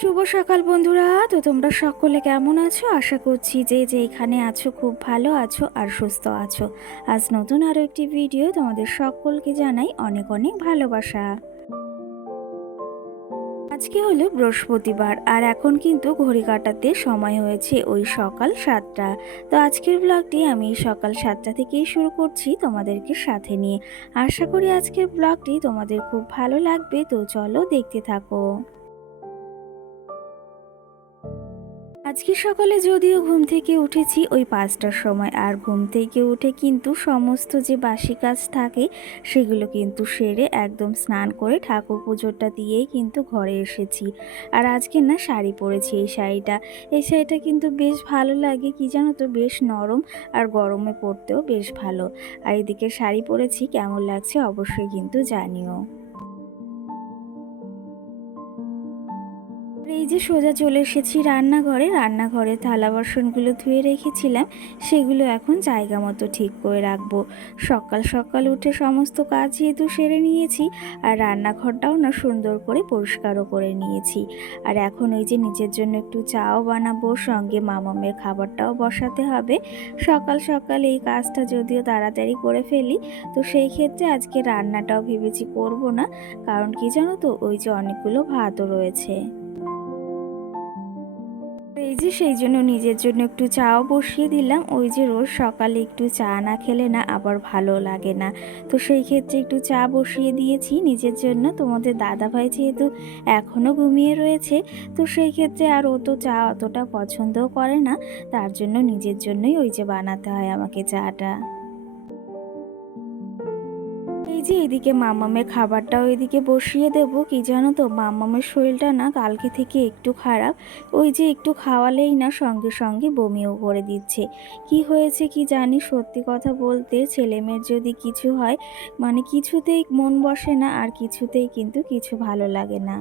শুভ সকাল বন্ধুরা। তো তোমরা সকলে কেমন আছো? আশা করছি যে যেখানে আছো খুব ভালো আছো আর সুস্থ আছো। আজ নতুন আরও একটি ভিডিও তোমাদের সকলকে জানাই অনেক অনেক ভালোবাসা। আজকে হলো বৃহস্পতিবার আর এখন কিন্তু ঘড়ি কাটাতে সময় হয়েছে ওই সকাল 7টা। তো আজকের ব্লগটি আমি সকাল 7টা থেকেই শুরু করছি তোমাদেরকে সাথে নিয়ে। আশা করি আজকের ব্লগটি তোমাদের খুব ভালো লাগবে, তো চলো দেখতে থাকো। আজকে সকালে যদিও ঘুম থেকে উঠেছি ওই 5টার সময়, আর ঘুম থেকে উঠে কিন্তু সমস্ত যে বাসি কাজ থাকে সেগুলো কিন্তু সেরে একদম স্নান করে ঠাকুর পুজোটা দিয়েই কিন্তু ঘরে এসেছি। আর আজকে না শাড়ি পরেছি, এই শাড়িটা কিন্তু বেশ ভালো লাগে, কি জানো তো, বেশ নরম আর গরমে পরতেও বেশ ভালো। আর এদিকে শাড়ি পরেছি, কেমন লাগছে অবশ্যই কিন্তু জানিও। এই যে সোজা চলে এসেছি রান্নাঘরে থালা বাসনগুলো ধুয়ে রেখেছিলাম, সেগুলো এখন জায়গা মতো ঠিক করে রাখবো। সকাল সকাল উঠে সমস্ত কাজ যেহেতু সেরে নিয়েছি, আর রান্নাঘরটাও না সুন্দর করে পরিষ্কারও করে নিয়েছি। আর এখন ওই যে নিজের জন্য একটু চাও বানাবো, সঙ্গে মামামের খাবারটাও বসাতে হবে। সকাল সকাল এই কাজটা যদিও তাড়াতাড়ি করে ফেলি, তো সেই ক্ষেত্রে আজকে রান্নাটাও ভেবেছি করব না, কারণ কি জানো তো, ওই যে অনেকগুলো ভাতও রয়েছে। এই যে সেই জন্য নিজের জন্য একটু চাও বসিয়ে দিলাম। ওই যে রোজ সকালে একটু চা না খেলে না আবার ভালো লাগে না, তো সেই ক্ষেত্রে একটু চা বসিয়ে দিয়েছি নিজের জন্য। তোমাদের দাদাভাই যেহেতু এখনও ঘুমিয়ে রয়েছে, তো সেই ক্ষেত্রে আর ও তো চা অতটা পছন্দও করে না, তার জন্য নিজের জন্যই ওই যে বানাতে হয় আমাকে চাটা। এই যে এদিকে মামামের খাবারটাও এদিকে বসিয়ে দেব। কি জানো তো, মামামের শরীরটা না কালকে থেকে একটু খারাপ। ওই যে একটু খাওয়ালেই না সঙ্গে সঙ্গে বমিও করে দিচ্ছে। কি হয়েছে কি জানি, সত্যি কথা বলতে ছেলেমেয়ের যদি কিছু হয়, মানে কিছুতেই মন বসে না, আর কিছুতেই কিন্তু কিছু ভালো লাগে না।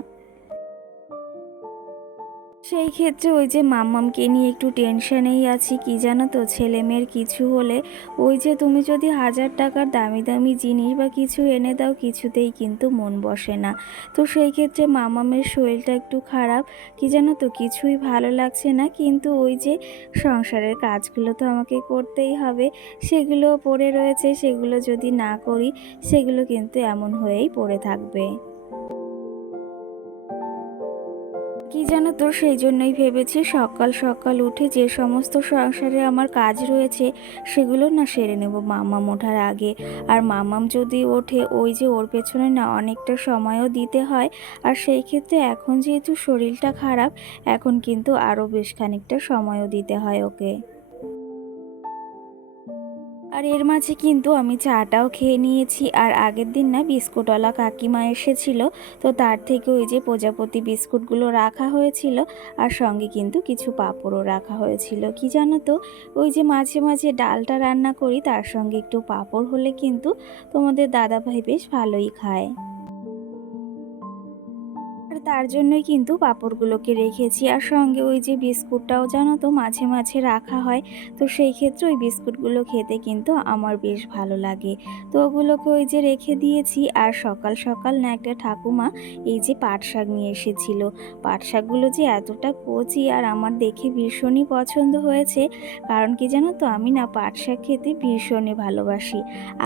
সেই ক্ষেত্রে ওই যে মাম্মামকে নিয়ে একটু টেনশনেই আছি। কি জানো তো, ছেলে মেয়ের কিছু হলে ওই যে তুমি যদি 1000 টাকার দামি দামি জিনিস বা কিছু এনে দাও, কিছুতেই কিন্তু মন বসে না। তো সেই ক্ষেত্রে মাম্মামের শরীরটা একটু খারাপ, কি জানো তো, কিছুই ভালো লাগছে না। কিন্তু ওই যে সংসারের কাজগুলো তো আমাকে করতেই হবে, সেগুলো পড়ে রয়েছে, সেগুলো যদি না করি সেগুলো কিন্তু এমন হয়েই পড়ে থাকবে। কি জানো তো, সেই জন্যই ভেবেছি সকাল সকাল উঠে যে সমস্ত সংসারে আমার কাজ রয়েছে সেগুলো না সেরে নেব মাম্মাম ওঠার আগে। আর মাম্মাম যদি ওঠে, ওই যে ওর পেছনে না অনেকটা সময়ও দিতে হয়, আর সেই ক্ষেত্রে এখন যেহেতু শরীরটা খারাপ, এখন কিন্তু আরও বেশ খানিকটা সময়ও দিতে হয় ওকে। আর এর মাঝে কিন্তু আমি চাটাও খেয়ে নিয়েছি। আর আগের দিন না বিস্কুটওয়ালা কাকিমা এসেছিল, তো তার থেকে ওই যে প্রজাপতি বিস্কুটগুলো রাখা হয়েছিল, আর সঙ্গে কিন্তু কিছু পাঁপড়ও রাখা হয়েছিল। কি জানো তো, ওই যে মাঝে মাঝে ডালটা রান্না করি, তার সঙ্গে একটু পাঁপড় হলে কিন্তু তোমাদের দাদাভাই বেশ ভালোই খায়। আর তার জন্যই কিন্তু পাঁপড়গুলোকে রেখেছি, আর সঙ্গে ওই যে বিস্কুটটাও জানো তো মাঝে মাঝে রাখা হয়, তো সেই ক্ষেত্রে ওই বিস্কুটগুলো খেতে কিন্তু আমার বেশ ভালো লাগে। তো ওগুলোকে ওই যে রেখে দিয়েছি। আর সকাল সকাল না একটা ঠাকুমা এই যে পাট শাক নিয়ে এসেছিল। পাট শাকগুলো যে এতটা কচি, আর আমার দেখে ভীষণই পছন্দ হয়েছে, কারণ কি জানো তো, আমি না পাট শাক খেতে ভীষণই ভালোবাসি।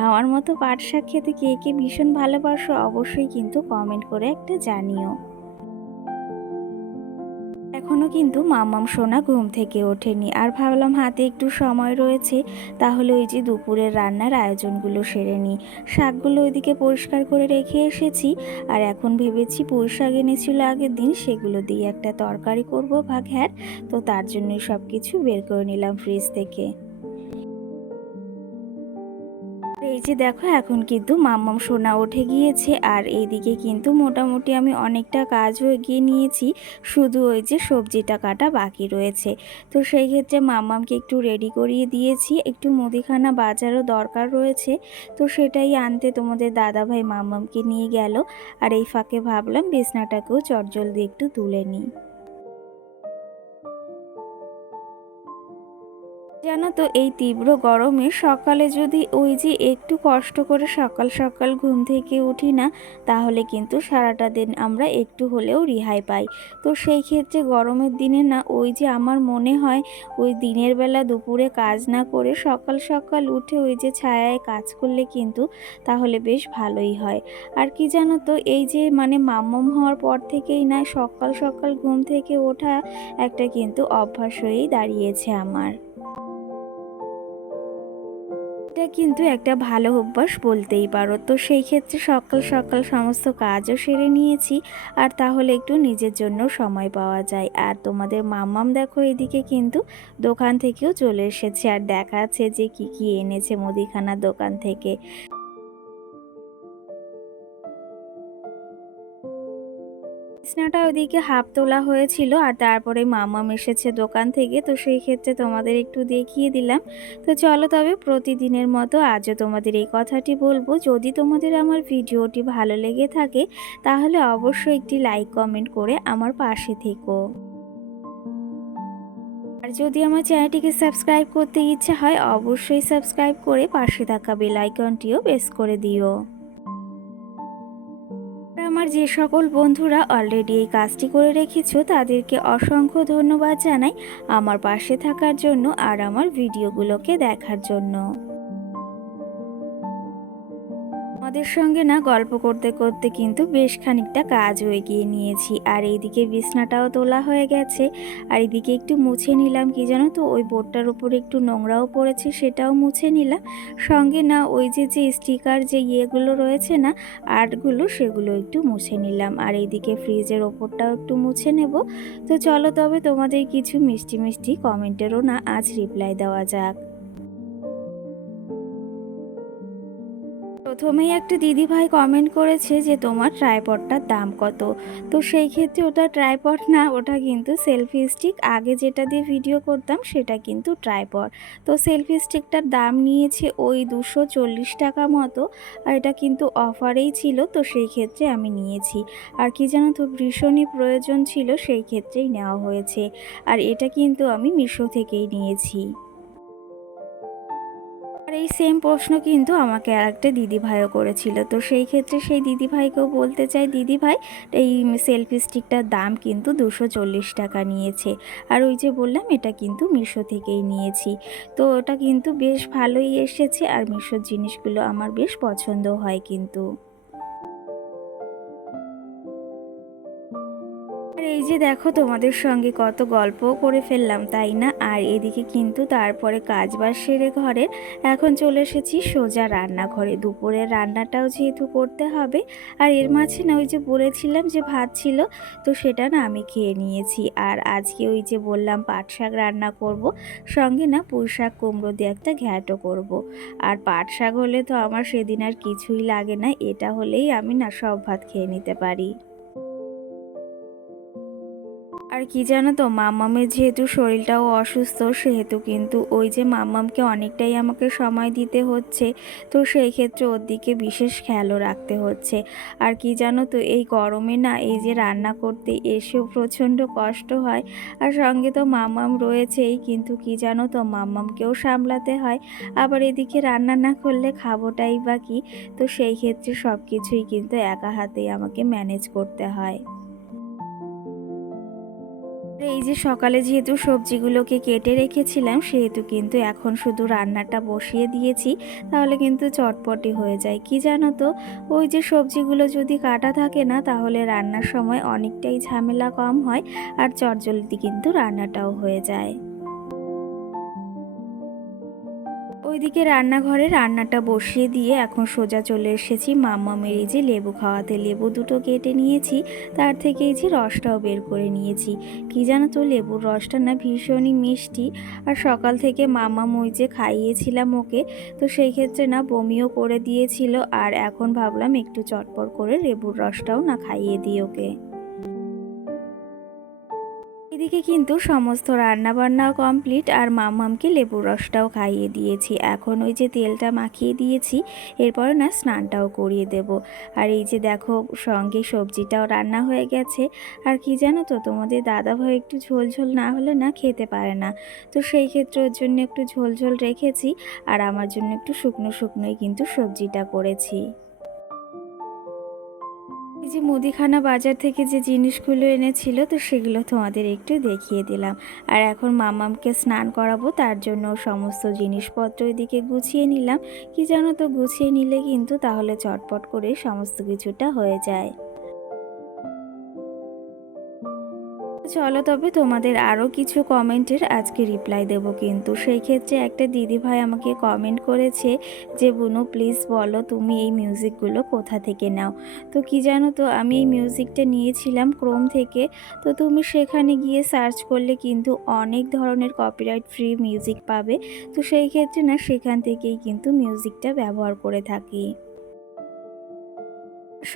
আমার মতো পাট শাক খেতে কে কে ভীষণ ভালোবাসো অবশ্যই কিন্তু কমেন্ট করে একটা জানিও। এখনও কিন্তু মাম্মাম সোনা ঘুম থেকে ওঠেনি, আর ভাবলাম হাতে একটু সময় রয়েছে, তাহলে ওই যে দুপুরের রান্নার আয়োজনগুলো সেরে নিই। শাকগুলো ওইদিকে পরিষ্কার করে রেখে এসেছি, আর এখন ভেবেছি পুঁই শাক এনেছিল আগের দিন, সেগুলো দিয়ে একটা তরকারি করব বা ঘ্যাট। তো তার জন্যই সব কিছু বের করে নিলাম ফ্রিজ থেকে। এই যে দেখো, এখন কিন্তু মাম্মাম সোনা উঠে গিয়েছে, আর এইদিকে কিন্তু মোটামুটি আমি অনেকটা কাজও এগিয়ে নিয়েছি, শুধু ওই যে সবজিটা কাটা বাকি রয়েছে। তো সেই ক্ষেত্রে মাম্মামকে একটু রেডি করিয়ে দিয়েছি, একটু মুদিখানা বাজারও দরকার রয়েছে, তো সেটাই আনতে তোমাদের দাদাভাই মাম্মামকে নিয়ে গেল। আর এই ফাঁকে ভাবলাম বিছনাটাকেও চটজলদি একটু তুলে নিই। জানো তো এই তীব্র গরমে সকালে যদি ওই যে একটু কষ্ট করে সকাল সকাল ঘুম থেকে উঠি না, তাহলে কিন্তু সারাটা দিন আমরা একটু হলেও রেহাই পাই। তো সেই ক্ষেত্রে গরমের দিনে না ওই যে আমার মনে হয় ওই দিনের বেলা দুপুরে কাজ না করে সকাল সকাল উঠে ওই যে ছায়ায় কাজ করলে কিন্তু তাহলে বেশ ভালোই হয়। আর কি জানো তো এই যে মানে মাম্মাম হওয়ার পর থেকেই না সকাল সকাল ঘুম থেকে ওঠা একটা কিন্তু অভ্যাস হয়েই দাঁড়িয়েছে আমার। এটা কিন্তু একটা ভালো অভ্যাস বলতেই পারো। তো সেই ক্ষেত্রে সকাল সকাল সমস্ত কাজও সেরে নিয়েছি, আর তাহলে একটু নিজের জন্য সময় পাওয়া যায়। আর তোমাদের মাম্মাম দেখো এদিকে কিন্তু দোকান থেকেও চলে এসেছে আর দেখাচ্ছে যে কি কি এনেছে মুদিখানার দোকান থেকে। বিছনাটা ওদিকে হাফ তোলা হয়েছিল আর তারপরে মামাম এসেছে দোকান থেকে, তো সেই ক্ষেত্রে তোমাদের একটু দেখিয়ে দিলাম। তো চলো তবে প্রতিদিনের মতো আজও তোমাদের এই কথাটি বলবো, যদি তোমাদের আমার ভিডিওটি ভালো লেগে থাকে তাহলে অবশ্যই একটি লাইক কমেন্ট করে আমার পাশে থেকো। আর যদি আমার চ্যানেলটিকে সাবস্ক্রাইব করতে ইচ্ছে হয় অবশ্যই সাবস্ক্রাইব করে পাশে থাকা বেল আইকনটিও প্রেস করে দিও। আমার যে সকল বন্ধুরা অলরেডি এই কাজটি করে রেখেছো তাদেরকে অসংখ্য ধন্যবাদ জানাই আমার পাশে থাকার জন্য আর আমার ভিডিওগুলোকে দেখার জন্য। আমাদের সঙ্গে না গল্প করতে করতে কিন্তু বেশ খানিকটা কাজও এগিয়ে নিয়েছি, আর এইদিকে বিছনাটাও তোলা হয়ে গেছে। আর এদিকে একটু মুছে নিলাম, কি জানো তো ওই বোর্ডটার উপরে একটু নোংরাও পড়েছে সেটাও মুছে নিলাম। সঙ্গে না ওই যে যে স্টিকার যে ইয়েগুলো রয়েছে না আর্টগুলো সেগুলো একটু মুছে নিলাম। আর এইদিকে ফ্রিজের ওপরটাও একটু মুছে নেব। তো চলো তবে তোমাদের কিছু মিষ্টি মিষ্টি কমেন্টেরও না আজ রিপ্লাই দেওয়া যাক। প্রথমেই একটা দিদিভাই কমেন্ট করেছে যে তোমার ট্রাইপডটার দাম কত। তো সেই ক্ষেত্রে ওটা ট্রাইপড না, ওটা কিন্তু সেলফি স্টিক। আগে যেটা দিয়ে ভিডিও করতাম সেটা কিন্তু ট্রাইপড। তো সেলফি স্টিকটার দাম নিয়েছে ওই 240 টাকা মতো, আর এটা কিন্তু অফারেই ছিল, তো সেই ক্ষেত্রে আমি নিয়েছি। আর কি জানো তো ভীষণই প্রয়োজন ছিল, সেই ক্ষেত্রেই নেওয়া হয়েছে। আর এটা কিন্তু আমি মিশো থেকেই নিয়েছি। আর এই সেম প্রশ্ন কিন্তু আমাকে আরেকটা দিদিভাইও করেছিল, তো সেই ক্ষেত্রে সেই দিদিভাইকেও বলতে চাই দিদিভাই এই সেলফি স্টিকটার দাম কিন্তু 240 টাকা নিয়েছে। আর ওই যে বললাম এটা কিন্তু মিশো থেকেই নিয়েছি। তো ওটা কিন্তু বেশ ভালোই এসেছে, আর মিশোর জিনিসগুলো আমার বেশ পছন্দ হয় কিন্তু। আর এই যে দেখো তোমাদের সঙ্গে কত গল্পও করে ফেললাম তাই না। আর এদিকে কিন্তু তারপরে কাজবাজ সেরে ঘরের এখন চলে এসেছি সোজা রান্নাঘরে। দুপুরের রান্নাটাও যেহেতু করতে হবে, আর এর মাঝে না ওই যে বলেছিলাম যে ভাত ছিল, তো সেটা না আমি খেয়ে নিয়েছি। আর আজকে ওই যে বললাম পাট শাক রান্না করব, সঙ্গে না পুঁই শাক কুমড়ো দিয়ে একটা ঘ্যাঁটও করব। আর পাট শাক হলে তো আমার সেদিন আর কিছুই লাগে না, এটা হলেই আমি না সব ভাত খেয়ে নিতে পারি। আর কি জানো তো মাম্মামের যেহেতু শরীরটাও অসুস্থ, সেহেতু কিন্তু ওই যে মাম্মামকে অনেকটাই আমাকে সময় দিতে হচ্ছে। তো সেই ক্ষেত্রে ওর দিকে বিশেষ খেয়ালও রাখতে হচ্ছে। আর কি জানো তো এই গরমে না এই যে রান্না করতে এসেও প্রচণ্ড কষ্ট হয়। আর সঙ্গে তো মাম্মাম রয়েছেই, কিন্তু কি জানো তো মাম্মামকেও সামলাতে হয়। আবার এদিকে রান্না না করলে খাবোটাই বা কি। তো সেই ক্ষেত্রে সব কিছুই কিন্তু একা হাতেই আমাকে ম্যানেজ করতে হয়। এই যে সকালে যেহেতু সবজিগুলোকে কেটে রেখেছিলাম সেহেতু কিন্তু এখন শুধু রান্নাটা বসিয়ে দিয়েছি, তাহলে কিন্তু চটপটি হয়ে যায়। কি জানো তো ওই যে সবজিগুলো যদি কাটা থাকে না তাহলে রান্নার সময় অনেকটাই ঝামেলা কম হয়, আর চটজলদি কিন্তু রান্নাটাও হয়ে যায়। ওইদিকে রান্নাঘরে রান্নাটা বসিয়ে দিয়ে এখন সোজা চলে এসেছি মাম্মামের এই যে লেবু খাওয়াতে। লেবু দুটো কেটে নিয়েছি, তার থেকে এই যে রসটাও বের করে নিয়েছি। কি জানো তো লেবুর রসটা না ভীষণই মিষ্টি, আর সকাল থেকে মাম্মাম ওই যে খাইয়েছিলাম ওকে, তো সেই ক্ষেত্রে না বমিও করে দিয়েছিল। আর এখন ভাবলাম একটু চটপট করে লেবুর রসটাও না খাইয়ে দিই ওকে। এদিকে কিন্তু সমস্ত রান্নাবান্নাও কমপ্লিট আর মাম্মামকে লেবুর রসটাও খাইয়ে দিয়েছি। এখন ওই যে তেলটা মাখিয়ে দিয়েছি, এরপর না স্নানটাও করিয়ে দেব। আর এই যে দেখো সঙ্গে সবজিটাও রান্না হয়ে গেছে। আর কি জানো তো, তোমাদের দাদাভাই একটু ঝোল ঝোল না হলে না খেতে পারে না, তো সেই ক্ষেত্রে ওর জন্য একটু ঝোল ঝোল রেখেছি আর আমার জন্য একটু শুকনো শুকনোই কিন্তু সবজিটা করেছি। এই যে মুদিখানা বাজার থেকে যে জিনিসগুলো এনেছিল, তো সেগুলো তোমাদের একটু দেখিয়ে দিলাম। আর এখন মামামকে স্নান করাবো, তার জন্য সমস্ত জিনিসপত্র এদিকে গুছিয়ে নিলাম। কি জানো তো, গুছিয়ে নিলে কিন্তু তাহলে চটপট করে সমস্ত কিছুটা হয়ে যায়। চলো তবে তোমাদের আরও কিছু কমেন্টের আজকে রিপ্লাই দেব কিন্তু। সেই ক্ষেত্রে একটা দিদিভাই আমাকে কমেন্ট করেছে যে বুনু প্লিজ বলো তুমি এই মিউজিকগুলো কোথা থেকে নাও। তো কি জানো তো, আমি এই মিউজিকটা নিয়েছিলাম ক্রোম থেকে। তো তুমি সেখানে গিয়ে সার্চ করলে কিন্তু অনেক ধরনের কপিরাইট ফ্রি মিউজিক পাবে। তো সেই ক্ষেত্রে না সেখান থেকেই কিন্তু মিউজিকটা ব্যবহার করে থাকি।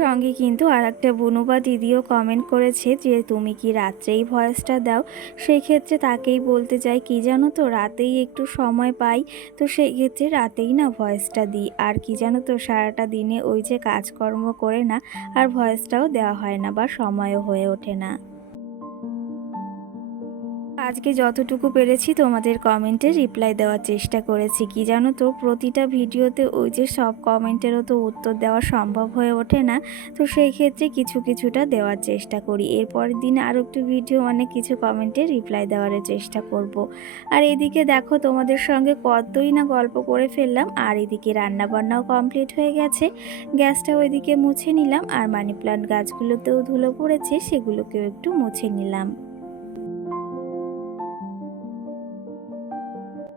সঙ্গে কিন্তু আরেকটা বুনু বা দিদিও কমেন্ট করেছে যে তুমি কি রাত্রেই ভয়েসটা দাও। সেই ক্ষেত্রে তাকেই বলতে চাই, কি জানো তো, রাতেই একটু সময় পাই, তো সেই ক্ষেত্রে রাতেই না ভয়েসটা দিই। আর কি জানো তো, সারাটা দিনে ওই যে কাজকর্ম করে না আর ভয়েসটাও দেওয়া হয় না বা সময়ও হয়ে ওঠে না। আজকে যতটুকু পেরেছি তোমাদের কমেন্টে রিপ্লাই দেওয়ার চেষ্টা করেছি। কি জানো তো, প্রতিটা ভিডিওতে ওই যে সব কমেন্টেরও তো উত্তর দেওয়া সম্ভব হয়ে ওঠে না, তো সেই ক্ষেত্রে কিছু কিছুটা দেওয়ার চেষ্টা করি। এরপরের দিন আরও একটু ভিডিও অনেক কিছু কমেন্টে রিপ্লাই দেওয়ার চেষ্টা করব। আর এদিকে দেখো তোমাদের সঙ্গে কতই না গল্প করে ফেললাম, আর এদিকে রান্নাবান্নাও কমপ্লিট হয়ে গেছে। গ্যাসটা ওইদিকে মুছে নিলাম আর মানি প্লান্ট গাছগুলোতেও ধুলো পড়েছে, সেগুলোকেও একটু মুছে নিলাম।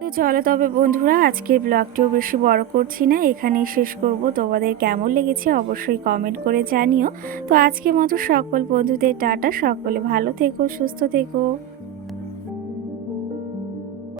তো চলো তবে বন্ধুরা, আজকের ব্লগটিও বেশি বড় করছি না, এখানেই শেষ করব। তোমাদের কেমন লেগেছে অবশ্যই কমেন্ট করে জানিও। তো আজকের মতো সকল বন্ধুদের টাটা, সকলে ভালো থেকো, সুস্থ থেকো।